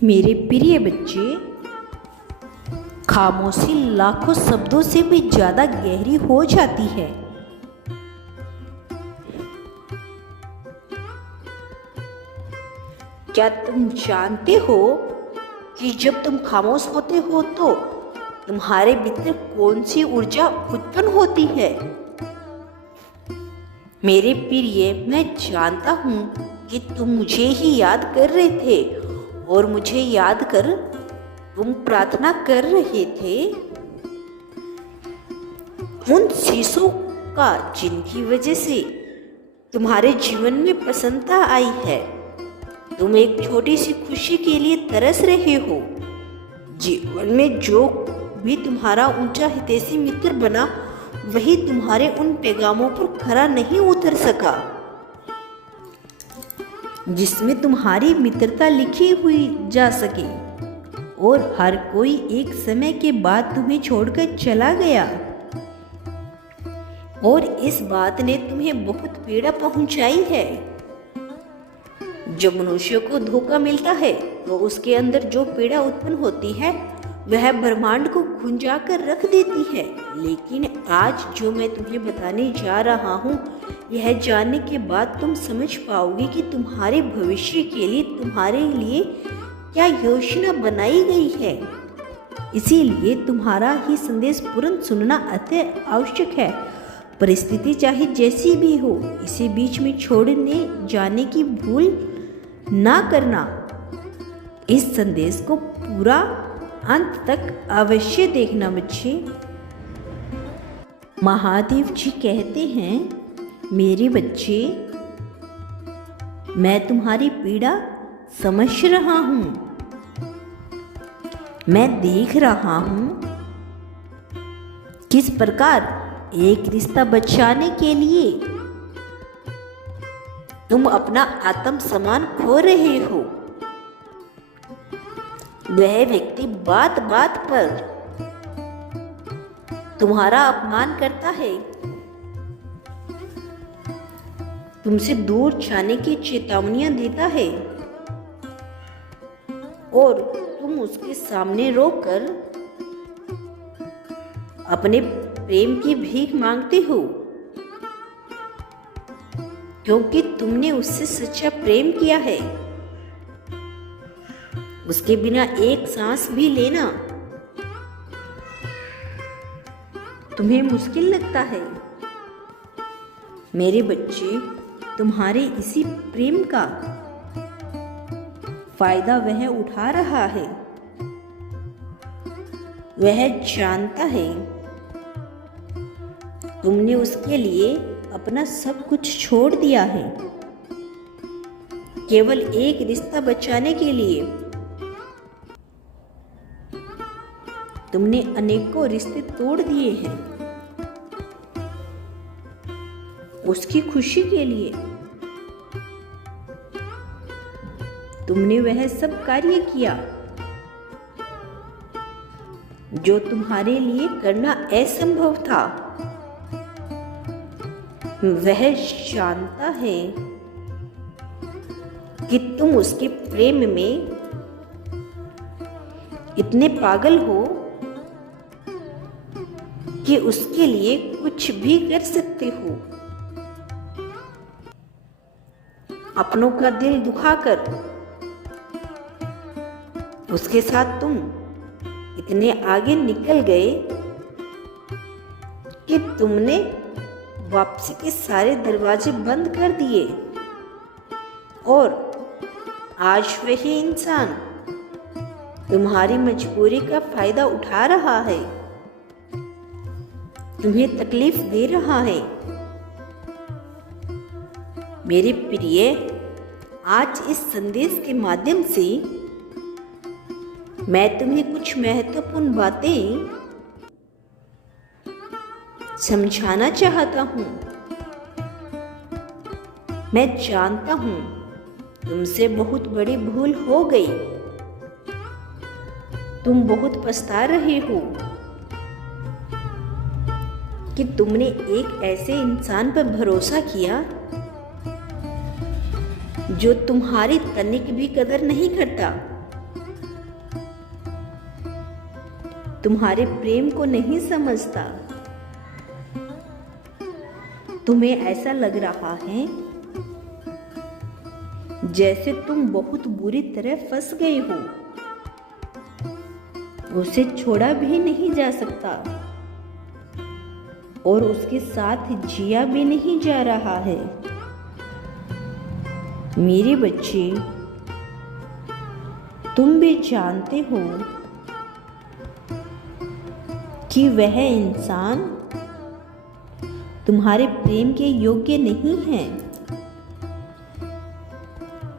मेरे प्रिय बच्चे, खामोशी लाखों शब्दों से भी ज्यादा गहरी हो जाती है। क्या तुम जानते हो कि जब तुम खामोश होते हो तो तुम्हारे भीतर कौन सी ऊर्जा उत्पन्न होती है? मेरे प्रिय, मैं जानता हूँ कि तुम मुझे ही याद कर रहे थे और मुझे याद कर तुम प्रार्थना कर रहे थे उन शीशों का जिनकी वजह से तुम्हारे जीवन में प्रसन्नता आई है। तुम एक छोटी सी खुशी के लिए तरस रहे हो। जीवन में जो भी तुम्हारा ऊंचा हितैषी मित्र बना, वही तुम्हारे उन पैगामों पर खरा नहीं उतर सका जिसमें तुम्हारी मित्रता लिखी हुई जा सके, और हर कोई एक समय के बाद तुम्हें छोड़कर चला गया। और इस बात ने तुम्हें बहुत पीड़ा पहुंचाई है। जब मनुष्य को धोखा मिलता है तो उसके अंदर जो पीड़ा उत्पन्न होती है वह ब्रह्मांड को खुंजा कर रख देती है। लेकिन आज जो मैं तुम्हें बताने जा रहा हूँ, यह जानने के बाद तुम समझ पाओगे कि तुम्हारे भविष्य के लिए तुम्हारे लिए क्या योजना बनाई गई है। इसीलिए तुम्हारा ही संदेश तुरंत सुनना अति आवश्यक है। परिस्थिति चाहे जैसी भी हो, इसे बीच में छोड़ने जाने की भूल ना करना। इस संदेश को पूरा अंत तक अवश्य देखना बच्चे। महादेव जी कहते हैं, मेरे बच्चे, मैं तुम्हारी पीड़ा समझ रहा हूं। मैं देख रहा हूं किस प्रकार एक रिश्ता बचाने के लिए तुम अपना आत्मसम्मान खो रहे हो। वह व्यक्ति बात बात पर तुम्हारा अपमान करता है, तुमसे दूर जाने की चेतावनियां देता है, और तुम उसके सामने रोकर अपने प्रेम की भीख मांगते हो, क्योंकि तुमने उससे सच्चा प्रेम किया है। उसके बिना एक सांस भी लेना तुम्हें मुश्किल लगता है। मेरे बच्चे, तुम्हारे इसी प्रेम का फायदा वह उठा रहा है। वह जानता है तुमने उसके लिए अपना सब कुछ छोड़ दिया है, केवल एक रिश्ता बचाने के लिए। तुमने अनेकों रिश्ते तोड़ दिए हैं उसकी खुशी के लिए। तुमने वह सब कार्य किया जो तुम्हारे लिए करना असंभव था। वह जानता है कि तुम उसके प्रेम में इतने पागल हो कि उसके लिए कुछ भी कर सकते हो। अपनों का दिल दुखाकर उसके साथ तुम इतने आगे निकल गए कि तुमने वापसी के सारे दरवाजे बंद कर दिए, और आज वही इंसान तुम्हारी मजबूरी का फायदा उठा रहा है, तुम्हें तकलीफ दे रहा है। मेरे प्रिय, आज इस संदेश के माध्यम से मैं तुम्हें कुछ महत्वपूर्ण बातें समझाना चाहता हूँ। मैं जानता हूँ तुमसे बहुत बड़ी भूल हो गई। तुम बहुत पछता रहे हो कि तुमने एक ऐसे इंसान पर भरोसा किया जो तुम्हारी तनिक भी कदर नहीं करता। तुम्हारे प्रेम को नहीं समझता। तुम्हें ऐसा लग रहा है जैसे तुम बहुत बुरी तरह फंस गए हो, उसे छोड़ा भी नहीं जा सकता और उसके साथ जिया भी नहीं जा रहा है। मेरे बच्चे, तुम भी जानते हो कि वह इंसान तुम्हारे प्रेम के योग्य नहीं है,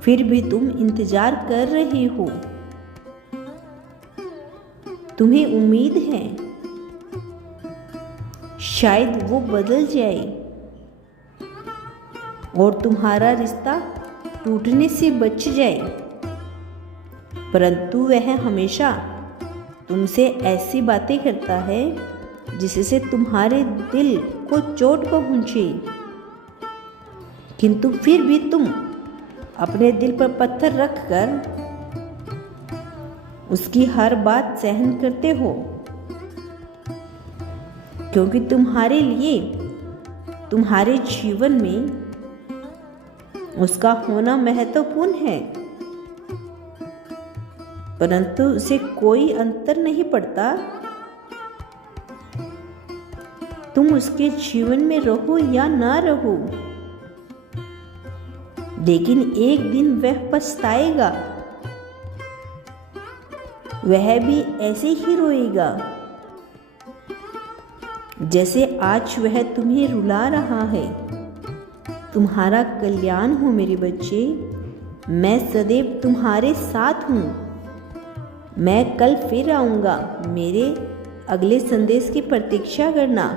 फिर भी तुम इंतजार कर रहे हो। तुम्हें उम्मीद है शायद वो बदल जाए और तुम्हारा रिश्ता टूटने से बच जाए, परंतु वह हमेशा तुमसे ऐसी बातें करता है जिससे तुम्हारे दिल को चोट पहुंचे, किंतु फिर भी तुम अपने दिल पर पत्थर रखकर उसकी हर बात सहन करते हो, क्योंकि तुम्हारे लिए तुम्हारे जीवन में उसका होना महत्वपूर्ण है, परंतु उसे कोई अंतर नहीं पड़ता तुम उसके जीवन में रहो या ना रहो। लेकिन एक दिन वह पछताएगा, वह भी ऐसे ही रोएगा जैसे आज वह तुम्हें रुला रहा है। तुम्हारा कल्याण हो मेरे बच्चे, मैं सदैव तुम्हारे साथ हूँ। मैं कल फिर आऊँगा। मेरे अगले संदेश की प्रतीक्षा करना।